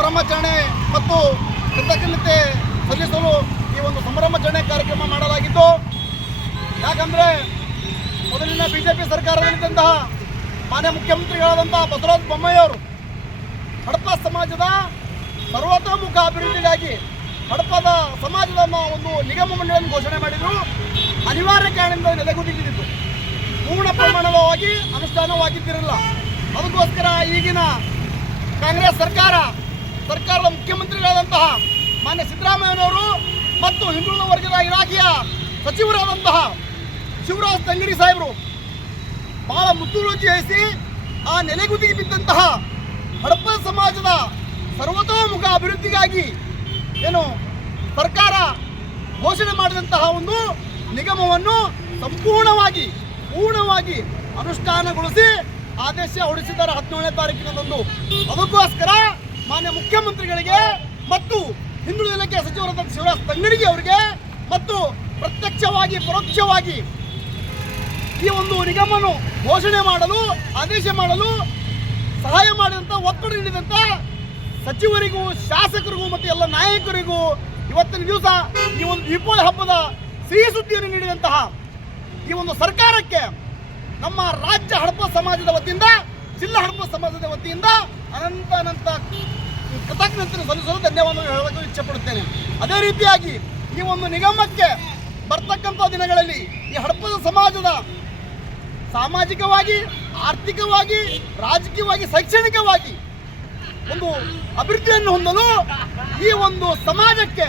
ಸಂಭ್ರಮಾಚರಣೆ ಮತ್ತು ಕೃತಜ್ಞತೆ ಸಲ್ಲಿಸಲು ಈ ಒಂದು ಸಂಭ್ರಮಾಚರಣೆ ಕಾರ್ಯಕ್ರಮ ಮಾಡಲಾಗಿದ್ದು, ಯಾಕಂದರೆ ಮೊದಲಿನ ಬಿಜೆಪಿ ಸರ್ಕಾರದಲ್ಲಿದ್ದಂತಹ ಮಾನ್ಯ ಮುಖ್ಯಮಂತ್ರಿಗಳಾದಂತಹ ಬಸವರಾಜ ಬೊಮ್ಮಾಯಿಯವರು ಹಡಪ ಸಮಾಜದ ಸರ್ವತೋಮುಖ ಅಭಿವೃದ್ಧಿಗಾಗಿ ಹಡಪದ ಸಮಾಜದ ಒಂದು ನಿಗಮ ಮಂಡಳಿಯನ್ನು ಘೋಷಣೆ ಮಾಡಿದರು. ಅನಿವಾರ್ಯ ಕಾರಣದಿಂದ ನೆಲೆಗುದಿಗಿದ್ದು ಪೂರ್ಣ ಪ್ರಮಾಣವಾಗಿ ಅನುಷ್ಠಾನವಾಗಿದ್ದಿರಲಿಲ್ಲ. ಅದಕ್ಕೋಸ್ಕರ ಈಗಿನ ಕಾಂಗ್ರೆಸ್ ಸರ್ಕಾರದ ಮುಖ್ಯಮಂತ್ರಿಗಳಾದಂತಹ ಮಾನ್ಯ ಸಿದ್ದರಾಮಯ್ಯನವರು ಮತ್ತು ಹಿಂದುಳಿದ ವರ್ಗದ ಇಲಾಖೆಯ ಸಚಿವರಾದಂತಹ ಶಿವರಾಜ್ ತಂಗಡಿ ಸಾಹೇಬರು ಬಹಳ ಮುತುವರ್ಜಿ ವಹಿಸಿ ಆ ನೆಲೆಗುದಿಗೆ ಬಿದ್ದಂತಹ ಹಡಪ ಸಮಾಜದ ಸರ್ವತೋಮುಖ ಅಭಿವೃದ್ಧಿಗಾಗಿ ಏನು ಸರ್ಕಾರ ಘೋಷಣೆ ಮಾಡಿದಂತಹ ಒಂದು ನಿಗಮವನ್ನು ಪೂರ್ಣವಾಗಿ ಅನುಷ್ಠಾನಗೊಳಿಸಿ ಆದೇಶ ಹೊರಡಿಸಿದ್ದಾರೆ 17ನೇ ತಾರೀಕಿನಂದು. ಅದಕ್ಕೋಸ್ಕರ ಮಾನ್ಯ ಮುಖ್ಯಮಂತ್ರಿಗಳಿಗೆ ಮತ್ತು ಹಿಂದುಳಿದ ಇಲಾಖೆಯ ಸಚಿವರಾದ ಶಿವರಾಜ್ ತಂಗಡಿಗೆ ಅವರಿಗೆ ಮತ್ತು ಪ್ರತ್ಯಕ್ಷವಾಗಿ ಪರೋಕ್ಷವಾಗಿ ಈ ಒಂದು ನಿಗಮವನ್ನು ಘೋಷಣೆ ಮಾಡಲು ಆದೇಶ ಮಾಡಲು ಸಹಾಯ ಮಾಡಿದಂಥ ಒತ್ತಡ ನೀಡಿದಂಥ ಸಚಿವರಿಗೂ ಶಾಸಕರಿಗೂ ಮತ್ತು ಎಲ್ಲ ನಾಯಕರಿಗೂ ಇವತ್ತಿನ ದಿವಸ ಈ ಒಂದು ದೀಪಾವಳಿ ಹಬ್ಬದ ಸಿಹಿ ಸುದ್ದಿಯನ್ನು ನೀಡಿದಂತಹ ಈ ಒಂದು ಸರ್ಕಾರಕ್ಕೆ ನಮ್ಮ ರಾಜ್ಯ ಹಡಪ ಸಮಾಜದ ವತಿಯಿಂದ, ಜಿಲ್ಲಾ ಹಡಪ ಸಮಾಜದ ವತಿಯಿಂದ ಅನಂತ ಕೃತಜ್ಞತೆ ಸಲ್ಲಿಸಲು ಧನ್ಯವಾದ ಹೇಳಲು ಇಚ್ಛೆಪಡುತ್ತೇನೆ. ಅದೇ ರೀತಿಯಾಗಿ ಈ ಒಂದು ನಿಗಮಕ್ಕೆ ಬರ್ತಕ್ಕಂಥ ದಿನಗಳಲ್ಲಿ ಈ ಹಡಪದ ಸಮಾಜದ ಸಾಮಾಜಿಕವಾಗಿ, ಆರ್ಥಿಕವಾಗಿ, ರಾಜಕೀಯವಾಗಿ, ಶೈಕ್ಷಣಿಕವಾಗಿ ಒಂದು ಅಭಿವೃದ್ಧಿಯನ್ನು ಹೊಂದಲು ಈ ಒಂದು ಸಮಾಜಕ್ಕೆ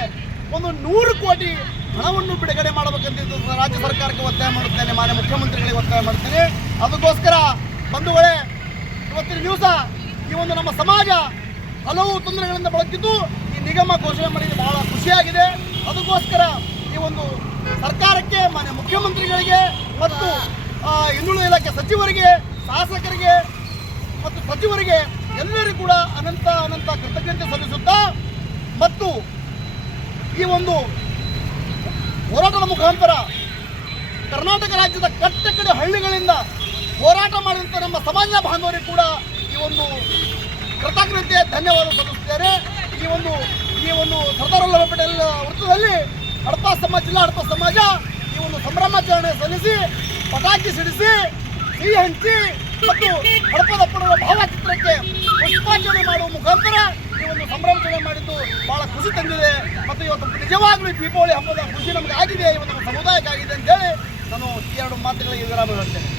ಒಂದು 100 ಕೋಟಿ ಹಣವನ್ನು ಬಿಡುಗಡೆ ಮಾಡಬೇಕಂತ ರಾಜ್ಯ ಸರ್ಕಾರಕ್ಕೆ ಒತ್ತಾಯ ಮಾಡುತ್ತೇನೆ, ಮಾನ್ಯ ಮುಖ್ಯಮಂತ್ರಿಗಳಿಗೆ ಒತ್ತಾಯ ಮಾಡ್ತೇನೆ. ಅದಕ್ಕೋಸ್ಕರ ಬಂಧುಗಳೇ, ಇವತ್ತಿನ ದಿವಸ ಈ ಒಂದು ನಮ್ಮ ಸಮಾಜ ಹಲವು ತೊಂದರೆಗಳಿಂದ ಬಳಲಿದ್ದು ಈ ನಿಗಮ ಘೋಷಣೆ ಮಾಡಿದ್ದು ಬಹಳ ಖುಷಿಯಾಗಿದೆ. ಅದಕ್ಕೋಸ್ಕರ ಈ ಒಂದು ಸರ್ಕಾರಕ್ಕೆ, ಮಾನ್ಯ ಮುಖ್ಯಮಂತ್ರಿಗಳಿಗೆ ಮತ್ತು ಹಿಂದುಳಿದ ಇಲಾಖೆ ಸಚಿವರಿಗೆ, ಶಾಸಕರಿಗೆ ಮತ್ತು ಸಚಿವರಿಗೆ ಎಲ್ಲರಿಗೂ ಕೂಡ ಅನಂತ ಕೃತಜ್ಞತೆ ಸಲ್ಲಿಸುತ್ತಾ ಮತ್ತು ಈ ಒಂದು ಹೋರಾಟದ ಮುಖಾಂತರ ಕರ್ನಾಟಕ ರಾಜ್ಯದ ಕಟ್ಟಕಡೆ ಹಳ್ಳಿಗಳಿಂದ ಹೋರಾಟ ಮಾಡಿದಂಥ ನಮ್ಮ ಸಮಾಜದ ಬಾಂಧವರಿಗೆ ಕೂಡ ಈ ಒಂದು ಕೃತಜ್ಞತೆ ಧನ್ಯವಾದ ಸಲ್ಲಿಸುತ್ತಾರೆ. ಈ ಒಂದು ಸರ್ದಾರ್ ವಲ್ಲಭ ಪಟೇಲ್ ವೃತ್ತದಲ್ಲಿ ಜಿಲ್ಲಾ ಹಡಪ ಸಮಾಜ ಈ ಒಂದು ಸಂಭ್ರಮಾಚರಣೆ ಸಲ್ಲಿಸಿ ಪಟಾಕಿ ಸಿಡಿಸಿ ಸಿಹಿ ಹಂಚಿ ಮತ್ತು ಹಡಪದ ಪಡುವ ಭಾವಚಿತ್ರಕ್ಕೆ ಪುಷ್ಪಾರ್ಚನೆ ಮಾಡುವ ಮುಖಾಂತರ ಈ ಒಂದು ಸಂಭ್ರಮಾಚರಣೆ ಮಾಡಿದ್ದು ಬಹಳ ಖುಷಿ ತಂದಿದೆ. ಮತ್ತು ಇವತ್ತು ನಿಜವಾಗ್ಲೂ ದೀಪಾವಳಿ ಹಬ್ಬದ ಖುಷಿ ನಮಗೆ ಆಗಿದೆ, ಇವತ್ತು ನಮ್ಮ ಸಮುದಾಯಕ್ಕೆ ಆಗಿದೆ ಅಂತೇಳಿ ನಾನು ಈ 2 ಮಾತುಗಳಿಗೆ ವಿರಾಮ ಹೇಳ್ತೇನೆ.